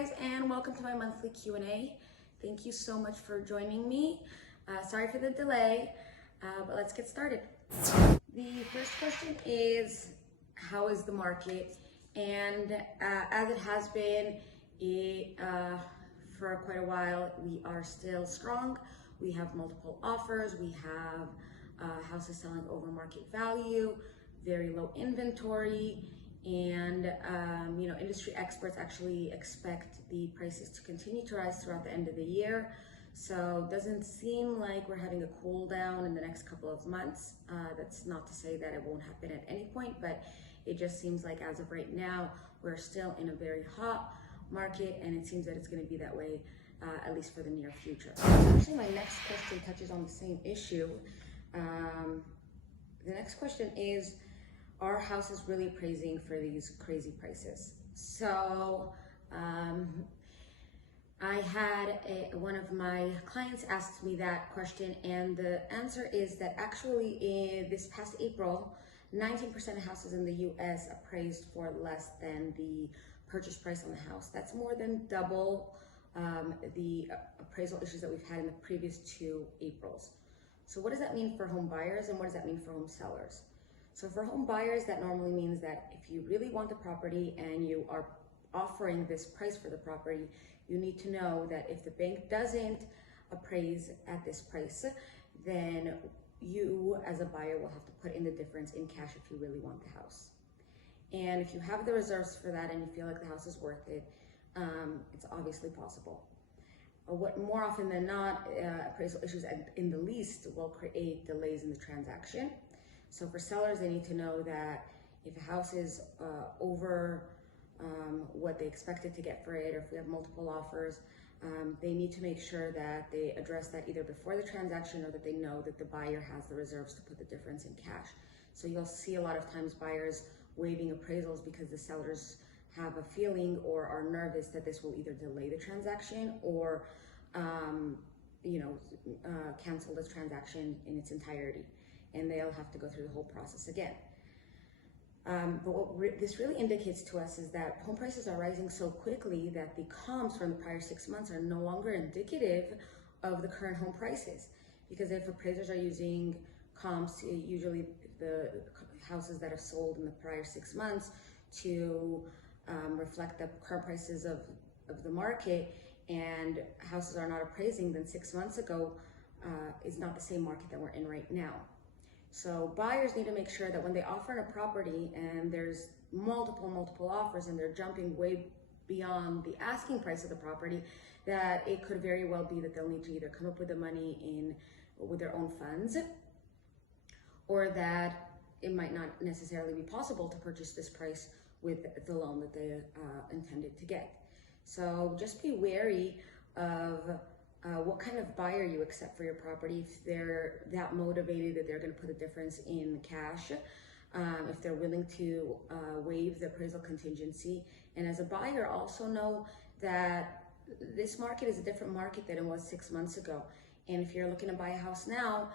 guys, and welcome to my monthly Q&A. Thank you so much for joining me. Sorry for the delay, but let's get started. The first question is, how is the market? And as it has been for quite a while, we are still strong. We have multiple offers. We have houses selling over market value, very low inventory, and industry experts actually expect the prices to continue to rise throughout the end of the year. So it doesn't seem like we're having a cool down in the next couple of months. That's not to say that it won't happen at any point, but it just seems like as of right now, we're still in a very hot market, and it seems that it's going to be that way at least for the near future. Actually, my next question touches on the same issue. The next question is, are houses really appraising for these crazy prices? So I had one of my clients asked me that question, and the answer is that actually in this past April, 19% of houses in the US appraised for less than the purchase price on the house. That's more than double the appraisal issues that we've had in the previous 2 Aprils. So what does that mean for home buyers, and what does that mean for home sellers? So for home buyers, that normally means that if you really want the property and you are offering this price for the property, you need to know that if the bank doesn't appraise at this price, then you as a buyer will have to put in the difference in cash if you really want the house. And if you have the reserves for that and you feel like the house is worth it, it's obviously possible. What more often than not, appraisal issues in the lease will create delays in the transaction. So for sellers, they need to know that if a house is over what they expected to get for it, or if we have multiple offers, they need to make sure that they address that either before the transaction, or that they know that the buyer has the reserves to put the difference in cash. So you'll see a lot of times buyers waiving appraisals because the sellers have a feeling or are nervous that this will either delay the transaction or cancel the transaction in its entirety, and they'll have to go through the whole process again. But what this really indicates to us is that home prices are rising so quickly that the comps from the prior 6 months are no longer indicative of the current home prices. Because if appraisers are using comps, usually the houses that have sold in the prior 6 months, to reflect the current prices of the market, and houses are not appraising, then 6 months ago is not the same market that we're in right now. So buyers need to make sure that when they offer a property and there's multiple offers and they're jumping way beyond the asking price of the property, that it could very well be that they'll need to either come up with the money with their own funds, or that it might not necessarily be possible to purchase this price with the loan that they intended to get. So just be wary of what kind of buyer you accept for your property. If they're that motivated that they're going to put a difference in cash, if they're willing to waive the appraisal contingency. And as a buyer, also know that this market is a different market than it was 6 months ago. And if you're looking to buy a house now,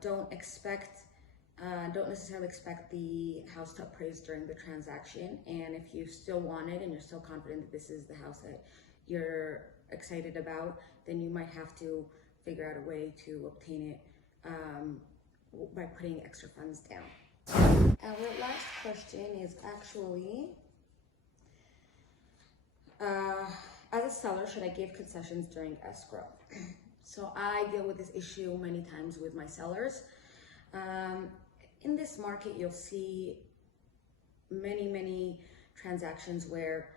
don't necessarily expect the house to appraise during the transaction. And if you still want it and you're still confident that this is the house that you're excited about, then you might have to figure out a way to obtain it by putting extra funds down. Our last question is actually, as a seller, should I give concessions during escrow? So I deal with this issue many times with my sellers. In this market, you'll see many transactions where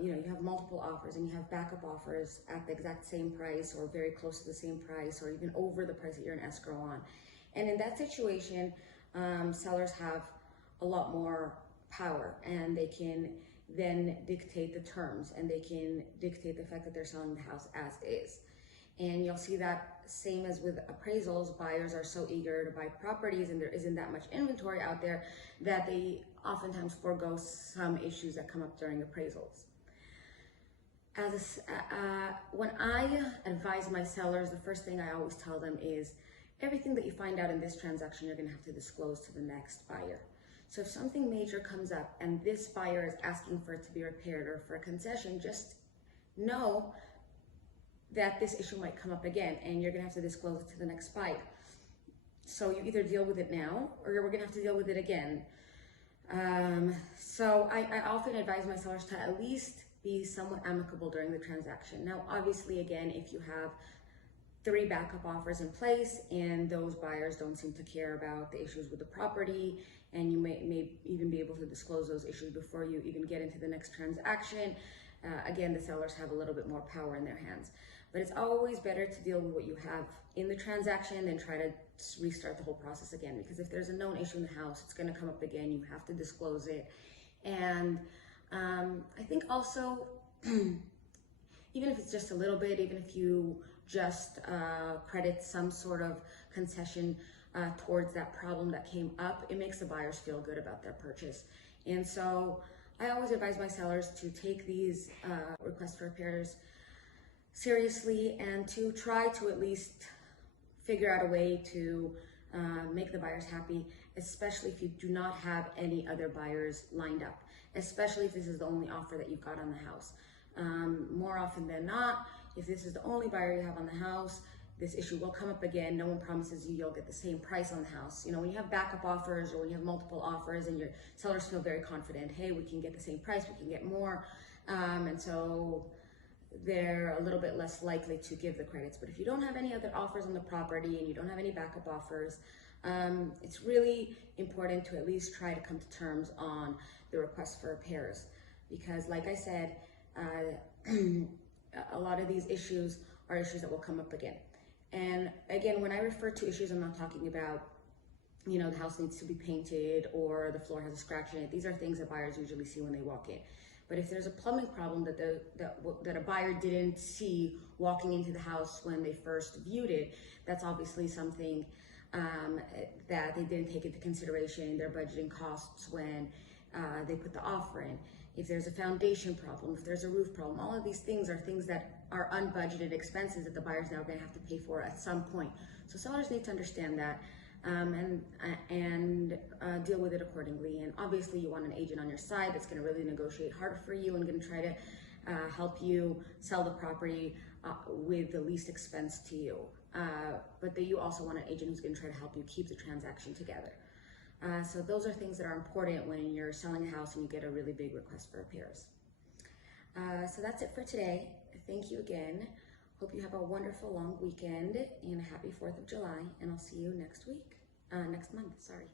you have multiple offers and you have backup offers at the exact same price, or very close to the same price, or even over the price that you're in escrow on. And in that situation, sellers have a lot more power, and they can then dictate the terms, and they can dictate the fact that they're selling the house as is. And you'll see that same as with appraisals. Buyers are so eager to buy properties, and there isn't that much inventory out there, that they oftentimes forego some issues that come up during appraisals. When I advise my sellers, the first thing I always tell them is, everything that you find out in this transaction, you're going to have to disclose to the next buyer. So if something major comes up and this buyer is asking for it to be repaired or for a concession, just know that this issue might come up again, and you're gonna have to disclose it to the next buyer. So you either deal with it now, or we're gonna have to deal with it again. So I often advise my sellers to at least be somewhat amicable during the transaction. Now, obviously, again, if you have 3 backup offers in place and those buyers don't seem to care about the issues with the property, and you may even be able to disclose those issues before you even get into the next transaction, again, the sellers have a little bit more power in their hands. But it's always better to deal with what you have in the transaction than try to restart the whole process again, because if there's a known issue in the house, it's going to come up again. You have to disclose it. And I think also, even if it's just a little bit, even if you just credit some sort of concession towards that problem that came up, it makes the buyers feel good about their purchase. And so I always advise my sellers to take these requests for repairs seriously and to try to at least figure out a way to make the buyers happy, especially if you do not have any other buyers lined up, especially if this is the only offer that you've got on the house. More often than not, if this is the only buyer you have on the house, this issue will come up again. No one promises you'll get the same price on the house. You know, when you have backup offers or when you have multiple offers and your sellers feel very confident, hey, we can get the same price, we can get more. And so they're a little bit less likely to give the credits. But if you don't have any other offers on the property and you don't have any backup offers, it's really important to at least try to come to terms on the request for repairs. Because like I said, a lot of these issues are issues that will come up again. And again, when I refer to issues, I'm not talking about, you know, the house needs to be painted or the floor has a scratch in it. These are things that buyers usually see when they walk in. But if there's a plumbing problem that a buyer didn't see walking into the house when they first viewed it, that's obviously something that they didn't take into consideration in their budgeting costs when they put the offer in. If there's a foundation problem, if there's a roof problem, all of these things are things that are unbudgeted expenses that the buyer's now going to have to pay for at some point. So sellers need to understand that and deal with it accordingly. And obviously you want an agent on your side that's going to really negotiate harder for you and going to try to help you sell the property with the least expense to you. But that you also want an agent who's going to try to help you keep the transaction together. So those are things that are important when you're selling a house and you get a really big request for repairs. So that's it for today. Thank you again. Hope you have a wonderful long weekend and a happy 4th of July, and I'll see you next month, sorry.